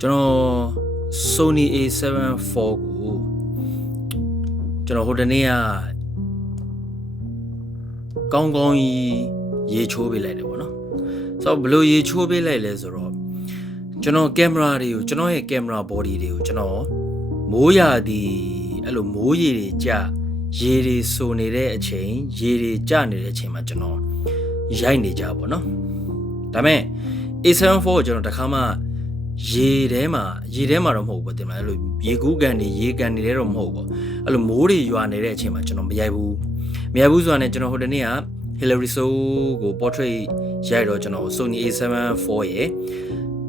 Jono Sony A7IV ကိုကျွန်တော်ဟိုတနေ့ကကောင်းကောင်းကြီးရေချိုးပေးလိုက်တယ်ပေါ့နော်ဆိုတော့ဘယ်လိုရေချိုးပေးလိုက်လဲဆိုတော့ကျွန်တော်ကင်မရာတွေကိုကျွန်တော်ရဲ့ကင်မရာ body တွေကိုကျွန်တော်မိုးရသည်အဲ့လိုမိုးရေတွေကြရေတွေစိုးနေတဲ့အချိန်ရေတွေကြနေတဲ့အချိန်မှာကျွန်တော်ရိုက်နေကြပေါ့နော်ဒါပေမဲ့ A7IV ကိုကျွန်တော်တခါမှရေထဲမှာတော့မဟုတ်ဘူးတင်မလားအဲ့လိုရေကူးကန်တွေရေကန်နေတော့မဟုတ်ဘူးအဲ့လိုမိုးတွေရွာနေတဲ့အချိန်မှာကျွန်တော်မရိုက်ဘူးဆိုတာနဲ့ကျွန်တော်ဟိုတနေ့က Hillary So ကို portrait ရိုက်တော့ကျွန်တော် Sony A7IV ရဲ့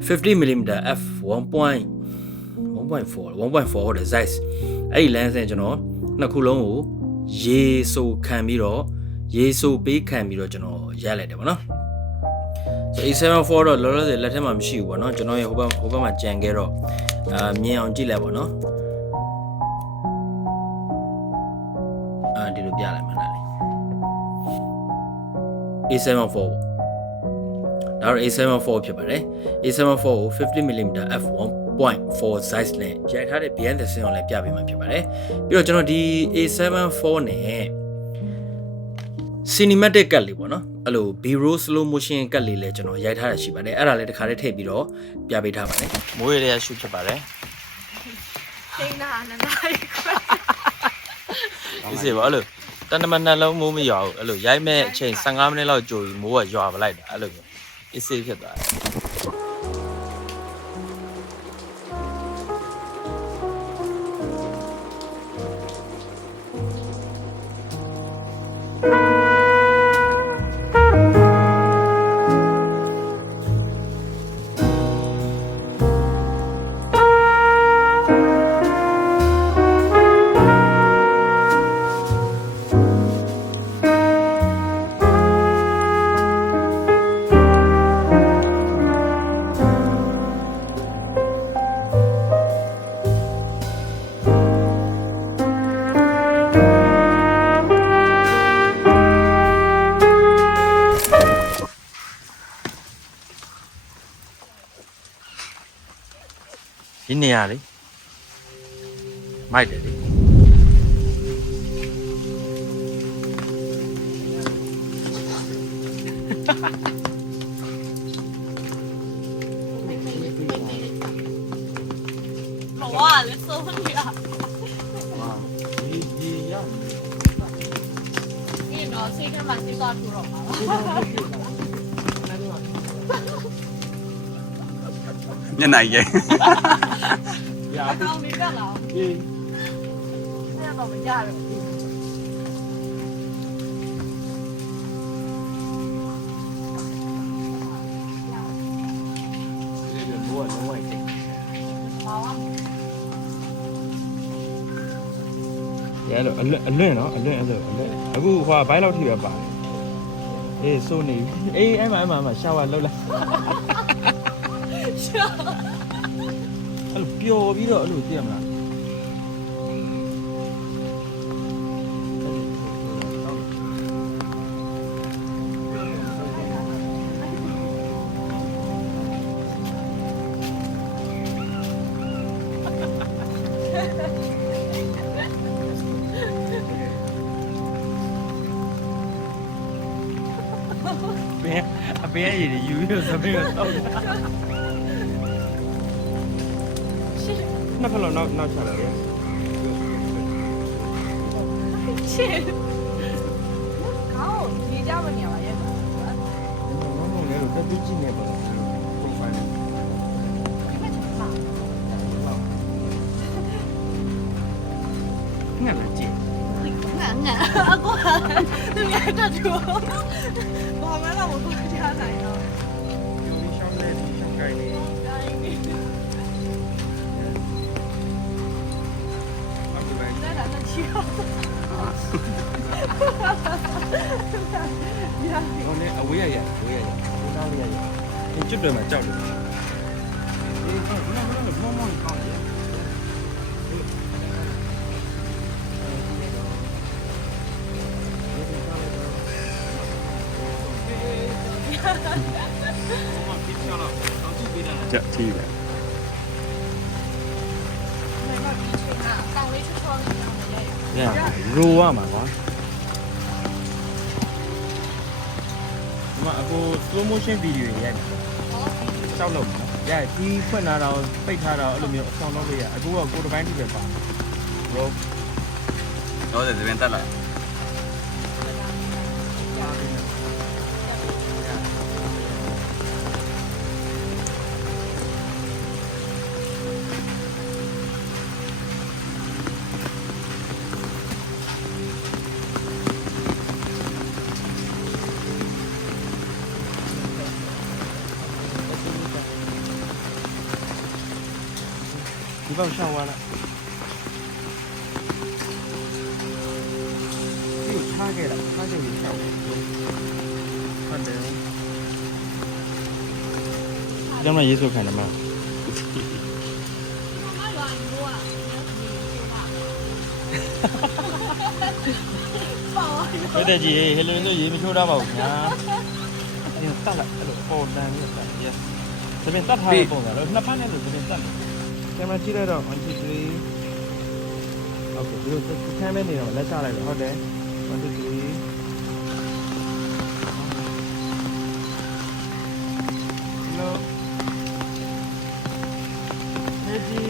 50mm f 1.4 ဟုတ်တယ် size အဲ့ဒီ lens နဲ့ကျွန်တော်နှစ်ခုလုံးကိုရေဆိုခံပြီးတော့ရေဆိုပေးခံပြီးတော့ကျွန်တော်ရိုက်လိုက်တယ်ပေါ့နော်So A7IV တော့လောလောဆယ်လက်ထက်မှာမရှိဘူးပေါ့နော်ကျွန်တော်ရဲ့ဟိုဘက်မှာကြံခဲ့တော့မြင်အောင်ကြည့်လိုက်ပေါ့နော်ဒီလိုပြလိုက်မှန်းလားA7IV ဒါတော့ A7IV ဖြစ်ပါတယ် A7IV ကို 50mm f 1.4 size နဲ့ရိုက်ထားတဲ့ behind the scene ကိုလည်းပြပေးမှဖြစ်ပါတယ်ပြီးတော့ကျွန်တော်ဒီ A7IV နဲ့ cinematic ကတ်လေးပေါ့နော်အဲ့လို B-roll slow motion ကတ်လေးလည်းကျွန်တော်ရိုက်ထားတာရှိပါတယ်အဲ့ဒါလည်းတစ်ခါတည်းထည့်ပြီးတော့ပြပေးထားပါတယ်မိုးရတဲ့ရှုဖြစ်ပါတယ်ထိန်းတာနန္ဒာရီဒီစီပါအဲ့လိုတန်တမနှလုံးမိုးမရွာဘူးအဲ့လိုရိုက်မဲ့အချိန်15မိနစ်လောက်ကြိုပြီးမိုးကရွာပလိုက်တာအဲ့လိုမျိုးအေးဆေးဖြစ်သွားတယ်ဒီနေရာလေးမိုက်တယ်လေ哇，你受不了！哇，你呀，你没有这个蛮鸡爪猪肉吗？你哪一个？刚刚没干了。现在我们家人。အဲ့လိုအလွင့်နော်အလွင့်အခုဟိုဘိုင်းလောက်ထိပဲပါတယ်အေးစိုးနေအေးအဲ့မှာရှာဝါလှုပ်လိုက်ရှာအဲ့လိုပျော်ပြီးတော့အဲ့လိုသိရမလားအပေးရည်ယူပြီးတော့သမီးတော့တောက်နှစ်ဖက်လုံးနောက်ချလာတယ်切好你家不鸟也နော်လေတော့တူကြည့်နေပါလားပုံဖိုင်နေငါလည်းကြည့်阿哥对面这猪我们让我过家来了有一箱嘞一箱盖哩在哪呢去我呢အဝေးရဘိုးသားလေးရဒီကျွတ်တယ်မှာကြောက်တယ်ဒီမောင်ကောင်းတယ်这这个。Yeah, raw မှာကွာဒီမှာအခု slow motion video တွေရိုက်မှာရှောက်လို့မှာနော်။ဒီဖွင့်လာတော့ပိတ်ထားတော့အဲ့လိုမျိုးအဆောင်လုပ်လို့ရအခုကကိုတစ်ပိုင်းတစ်ပဲပါ bro တော့ဒီပြန်တက်လာ ဒီဘောက်ရှောက်သွားလားဒီကိုထားခဲ့တာထားခဲ့ပြီးရှောက်တယ်ဟုတ်တယ်ကျွန်တော်ရေးဆိုခံတယ်မှာဟုတ်တယ်ကြီးဟဲ့လိုမျိုးရေးမချိုးတာပါဘူးညာဒီတက်လိုက်အဲ့လိုပေါ်တန်းပြီးတက် yes ဒါပြင်တက်ထားတဲ့ပုံစံတော့နှစ်ဖက်နဲ့လို့ဒါပြင်တက်တယ်ကင်မရာကြည့်လိုက်တော့ 1 2 3 okay ဒီလိုဆမ်းမဲနေတော့လက်ချလိုက်တော့ဟုတ်တယ်1 2 3 hello Ready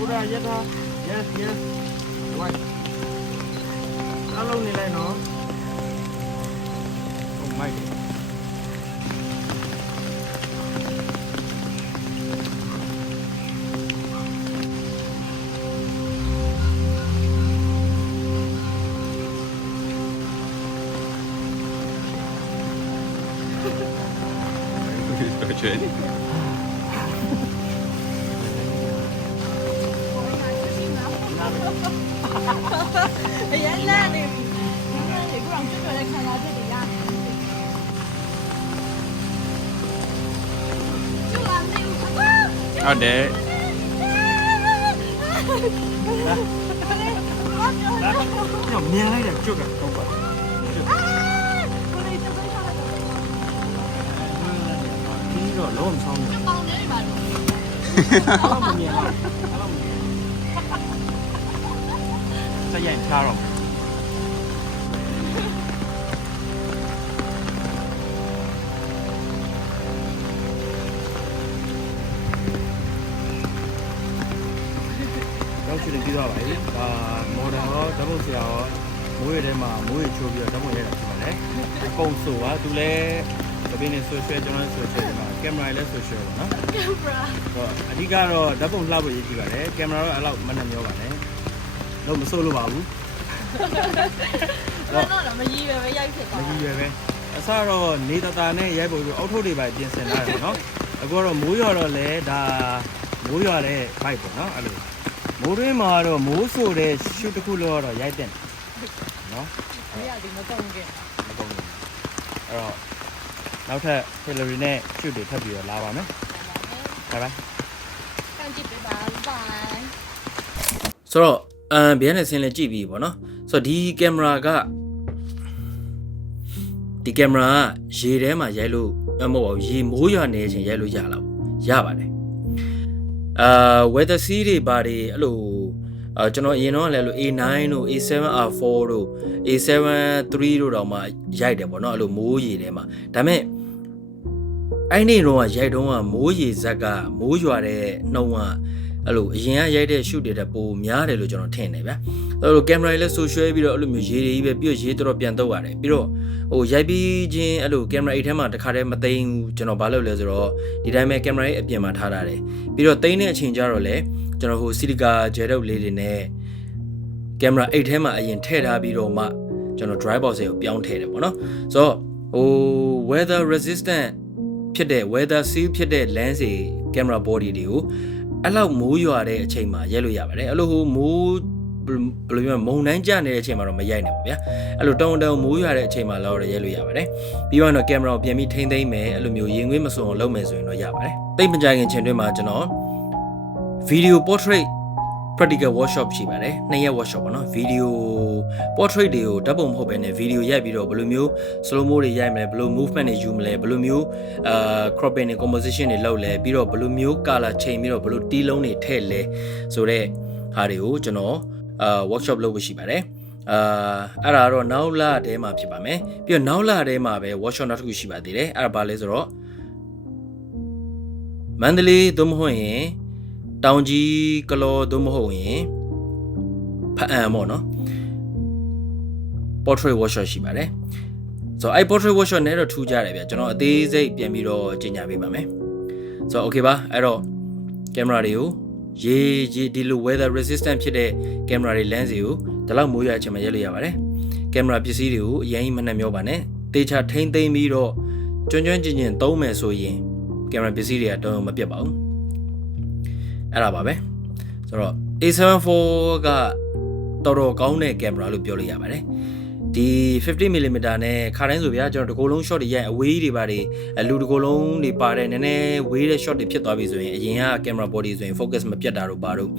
Ura yata yes yes right အလုံးနေလိုက်နော် oh my god chuyện အရင်လာနေပြီခုတော့ကျွတ်ကျွတ်ခံစားချက်တွေရတယ်ကျွတ်လာနေဦး ဟုတ်တယ် ညမြန်လိုက်တယ်ကျွတ်ကဟုတ်ပါဒီတော့လုံးမဆောင်ဘူး ပေါင်းနေပါတော့ အဲ့လိုမမြင်ဘူးအဲ့လိုမမြင်စရိုက်ချားတော့တော့ချင်ပြီးတော့ပါလေဒါမော်ဒယ်ရောဓာတ်ပုံဆရာရောမိုးရထဲမှာမိုးရချိုးပြီးတော့ဓာတ်ပုံရိုက်တာဖြစ်ပါလေအကုန်ဆိုပါသူလည်းဒီနေ့ social ကျွန်တော် social ဒီမှာကင်မရာလည်း social ပါနော်ကင်မရာတော့အဓိကတော့ဓာတ်ပုံလှဖို့ရည်ကြည့်ပါတယ်ကင်မရာတော့အဲ့လောက်မနှမျောပါနဲ့တော့မစိုးလို့ပါဘူး တော့မရည်ရွယ်ပဲရိုက်ဖြစ်သွား မကြီးရွယ်ပဲအစတော့နေတတာနဲ့ရိုက်ဖို့ပြီးအောက်ထုတ်တွေပဲပြင်ဆင်လာတယ်နော်အခုတော့မိုးရွာတော့လေဒါမိုးရွာတဲ့ vibe ပေါ့နော်အဲ့လိုမိုးရင်းမှာတော့မိုးဆိုတဲ့ shoot တစ်ခုလို့တော့ရိုက်တယ်နော် ဒီကဒီမတုံးခင် မကုန်ဘူးအဲ့တော့နောက်ထပ် Hillary နဲ့ shoot တွေထပ်ပြီးတော့လာပါမယ်拜拜ကန်ကြည့်ပေးပါ bye ဆိုတော့ဘေးနဲ့ဆင်းလဲကြည့်ပြီးပေါ့နော်ဆိုတော့ဒီကင်မရာကရေထဲမှာရိုက်လို့မဟုတ်ပါဘူးရေမိုးရွာနေချိန်ရိုက်လို့ရလားရပါတယ်weather sea တွေပါတယ်အဲ့လိုကျွန်တော်အရင်တော့လည်းလို့ A9 တို့ A7IV တို့ A7IV တို့တောင်မှရိုက်တယ်ပေါ့နော်အဲ့လိုမိုးရေထဲမှာဒါပေမဲ့အဲ့ဒီတော့ရိုက်တော့မိုးရေဇက်ကမိုးရွာတဲ့နှုံးကအဲ့လိုအရင်ကရိုက်တဲ့ shoot တွေတက်ပိုများတယ်လို့ကျွန်တော်ထင်တယ်ဗျာအဲ့လိုကင်မရာလေးဆိုရွှဲပြီးတော့အဲ့လိုမျိုးရေတွေကြီးပဲပြီးတော့ရေတော်ပြန်တော့ရတယ်ပြီးတော့ဟိုရိုက်ပြီးချင်းအဲ့လိုကင်မရာအိတ်ထဲမှာတစ်ခါတည်းမသိမ်းဘူးကျွန်တော်ဘာလုပ်လဲဆိုတော့ဒီတိုင်းပဲကင်မရာရဲ့အပြင်မှာထားထားတယ်ပြီးတော့သိမ်းတဲ့အချိန်ကျတော့လေကျွန်တော်ဟိုဆီလီကာဂျယ်တုပ်လေးတွေနဲ့ကင်မရာအိတ်ထဲမှာအရင်ထည့်ထားပြီးတော့မှကျွန်တော် dry box ကိုပြောင်းထည့်တယ်ပေါ့နော်ဆိုတော့ဟို weather resistant ဖြစ်တဲ့ weather seal ဖြစ်တဲ့ lens တွေ camera body တွေကိုအဲ့လောက်မိုးရွာတဲ့အချိန်မှာရိုက်လို့ရပါတယ်အဲ့လိုဟိုမိုးဘယ်လိုပြောမုန်တိုင်းကျနေတဲ့အချိန်မှာတော့မရိုက်နိုင်ဘူးဗျာအဲ့လိုတုံမိုးရွာတဲ့အချိန်မှာတော့ရိုက်လို့ရပါတယ်ပြီးတော့ကင်မရာကိုပြန်ပြီးထိန်းသိမ်းမယ်အဲ့လိုမျိုးရင်ခွေးမစုံအောင်လုပ်မယ်ဆိုရင်တော့ရပါတယ်သိပ်မကြခင်ချိန်တွင်းမှာကျွန်တော် video portrait practical workshop ရှိပါတယ်2ရက် workshop ပေါ့နော် video portrait တွေကိုဓာတ်ပုံမဟုတ်ဘဲနဲ့ video ရိုက်ပြီးတော့ဘယ်လိုမျိုး slow mo တွေရိုက်မလဲဘယ်လို movement တွေယူမလဲဘယ်လိုမျိုးcropping တွေ composition တွေလုပ်လဲပြီးတော့ဘယ်လိုမျိုး color change ပြီးတော့ဘယ်လိုတီးလုံးတွေထည့်လဲဆိုတော့ဟာတွေကိုကျွန်တော် workshop လုပ်ဖို့ရှိပါတယ်အဲ့ဒါတော့နောက်လထဲမှာဖြစ်ပါမယ်ပြီးတော့နောက်လထဲမှာပဲ workshop နောက်တစ်ခုရှိပါသေးတယ်အဲ့ဒါဘာလဲဆိုတော့မန္တလေးသို့မဟုတ်ရင်တောင်ကြီးကလောသို့မဟုတ်ရင်ဖအံပေါ့နော် portrait workshop ရှိပါတယ်ဆိုတော့အဲ့ portrait workshop နဲ့တော့ထူးကြတယ်ဗျကျွန်တော်အသေးစိတ်ပြန်ပြီးတော့ကြီးညာပေးပါမယ်ဆိုတော့ okay ပါအဲ့တော့ camera တွေကိုရေဒီလို weather resistant ဖြစ်တဲ့ camera တွေ lens တွေကိုဒီလောက်မိုးရွာအချိန်မှာရက်လို့ရပါတယ် camera ပစ္စည်းတွေကိုအရင်ကြီးမနှက်မျောပါနဲ့တေချာထိမ့်သိမ်းပြီးတော့ကျွန်းကျွန်းကျင်ကျင်သုံးမယ်ဆိုရင် camera ပစ္စည်းတွေကတော့မပြတ်ပါဘူးအဲ့ဒါပါပဲဆိုတော့ A7IV ကတော်တော်ကောင်းတဲ့ camera လို့ပြောလို့ရပါတယ်ဒီ 50mm နဲ့ခါတိုင်းဆိုဗျာကျွန်တော်တကူလုံး shot တွေရိုက်အဝေးတွေပါတယ်လူတကူလုံးတွေပါတယ်နည်းနည်းဝေးတဲ့ shot တွေဖြစ်သွားပြီဆိုရင်အရင်က camera body ဆိုရင် focus မပြတ်တာတော့ပါတော့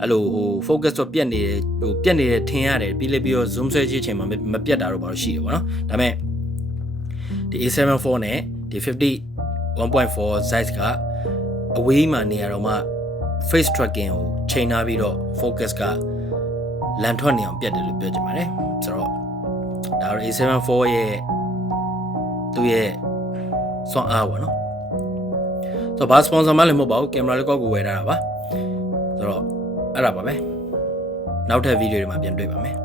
အဲ့လိုဟို focus တော့ပြတ်နေတယ်ဟိုပြတ်နေတယ်ထင်ရတယ်ပြီးပြီးတော့ zoom ဆွဲကြည့်ချိန်မှာမပြတ်တာတော့ပါတော့ရှိတယ်ပေါ့နော်ဒါပေမဲ့ဒီ A7IV နဲ့ဒီ 1.4 size ကအဝေးမှာနေရာတော့မှ face tracking ကိုချိန်ထားပြီးတော့ focus ကလန်ထွက်နေအောင်ပြတ်တယ်လို့ပြောချင်ပါတယ်ဆိုတော့ဒါတော့ A7IV ရဲ့သူ့ရဲ့စွမ်းအားပေါ့နော်ဆိုတော့ဘာ sponsor မှလည်းမဟုတ်ပါဘူးကင်မရာလေးကောက်ကိုဝယ်ထားတာပါဆိုတော့အဲ့ဒါပါပဲနောက်ထပ်ဗီဒီယိုတွေမှာပြန်တွေ့ပါမယ်